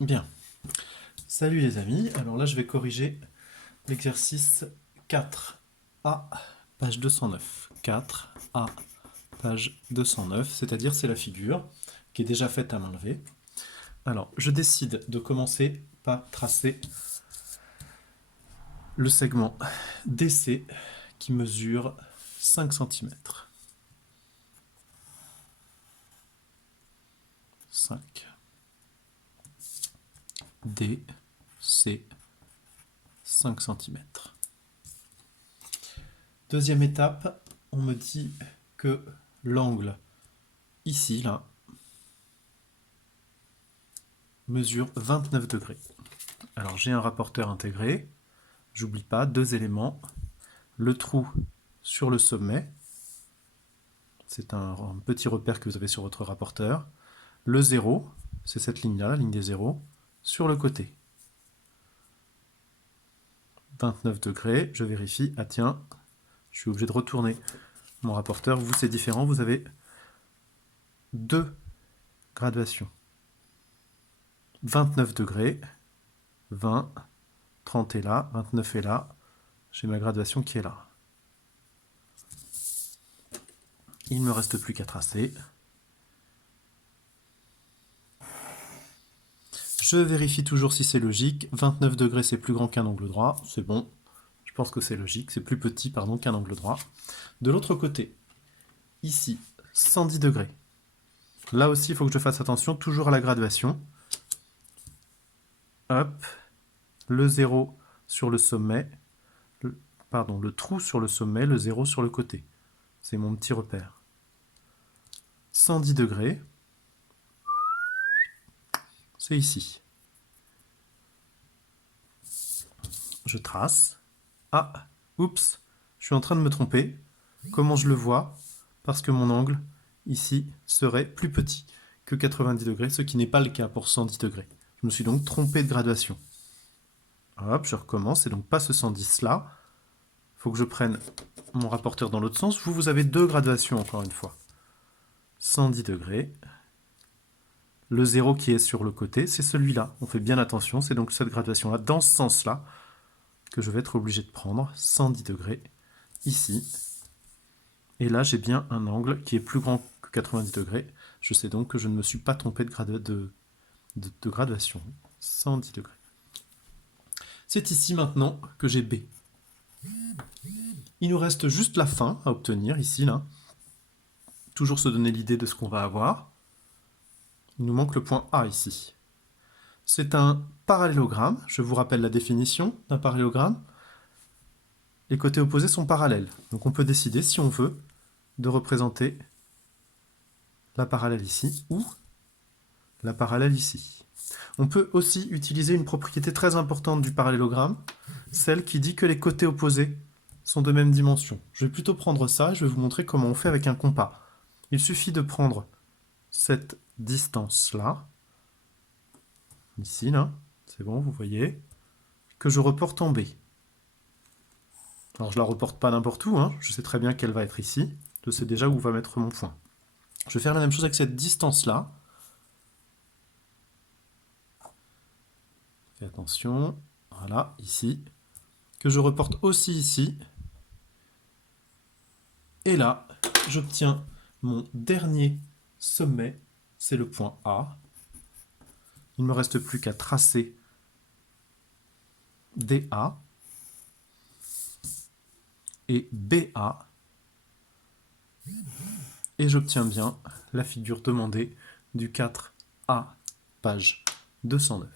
Bien. Salut les amis. Alors là, je vais corriger l'exercice 4A, page 209. 4A, page 209, c'est-à-dire c'est la figure qui est déjà faite à main levée. Alors, je décide de commencer par tracer le segment DC qui mesure 5 cm. 5. DC, 5 cm. Deuxième étape, on me dit que l'angle ici, là, mesure 29 degrés. Alors j'ai un rapporteur intégré, j'oublie pas, deux éléments, le trou sur le sommet, c'est un petit repère que vous avez sur votre rapporteur, le 0, c'est cette ligne-là, la ligne des zéros, sur le côté. 29 degrés, je vérifie, ah tiens, je suis obligé de retourner mon rapporteur, vous c'est différent, vous avez deux graduations. 29 degrés, 20, 30 est là, 29 est là, j'ai ma graduation qui est là. Il ne me reste plus qu'à tracer. Je vérifie toujours si c'est logique. 29 degrés, c'est plus grand qu'un angle droit. C'est bon. Je pense que c'est logique. C'est plus petit, pardon, qu'un angle droit. De l'autre côté, ici, 110 degrés. Là aussi, il faut que je fasse attention, toujours à la graduation. Hop. Le 0 sur le sommet. Le trou sur le sommet, le 0 sur le côté. C'est mon petit repère. 110 degrés. C'est ici. Je trace. Ah, oups, je suis en train de me tromper. Comment je le vois? Parce que mon angle, ici, serait plus petit que 90 degrés, ce qui n'est pas le cas pour 110 degrés. Je me suis donc trompé de graduation. Hop, je recommence, c'est donc pas ce 110 là. Il faut que je prenne mon rapporteur dans l'autre sens. Vous avez deux graduations, encore une fois. 110 degrés. Le 0 qui est sur le côté, c'est celui-là. On fait bien attention, c'est donc cette graduation-là, dans ce sens-là, que je vais être obligé de prendre. 110 degrés, ici. Et là, j'ai bien un angle qui est plus grand que 90 degrés. Je sais donc que je ne me suis pas trompé de graduation. 110 degrés. C'est ici maintenant que j'ai B. Il nous reste juste la fin à obtenir, ici, là. Toujours se donner l'idée de ce qu'on va avoir. Il nous manque le point A ici. C'est un parallélogramme. Je vous rappelle la définition d'un parallélogramme. Les côtés opposés sont parallèles. Donc on peut décider, si on veut, de représenter la parallèle ici ou la parallèle ici. On peut aussi utiliser une propriété très importante du parallélogramme, celle qui dit que les côtés opposés sont de même dimension. Je vais plutôt prendre ça et je vais vous montrer comment on fait avec un compas. Il suffit de prendre cette distance-là, ici, là, c'est bon, vous voyez, que je reporte en B. Alors je la reporte pas n'importe où, hein. Je sais très bien qu'elle va être ici, je sais déjà où va mettre mon point. Je vais faire la même chose avec cette distance-là. Fais attention, voilà, ici, que je reporte aussi ici. Et là, j'obtiens mon dernier sommet, c'est le point A. Il ne me reste plus qu'à tracer DA et BA. Et j'obtiens bien la figure demandée du 4A, page 209.